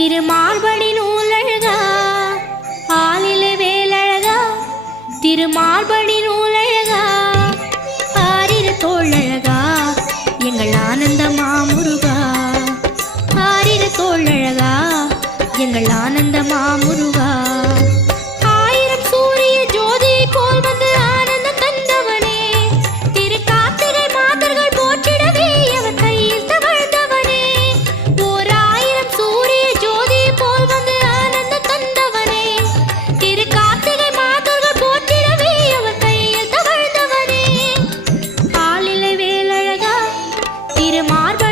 திருமார்படி நூலழகா ஆளில வேலழகா? திருமார்படி நூலழகா ஆரிர தோழழகா? எங்கள் ஆனந்த மாமுருகா? ஆரிர தோழழகா? எங்கள் ஆனந்த மாமுருகா? திருமார்ப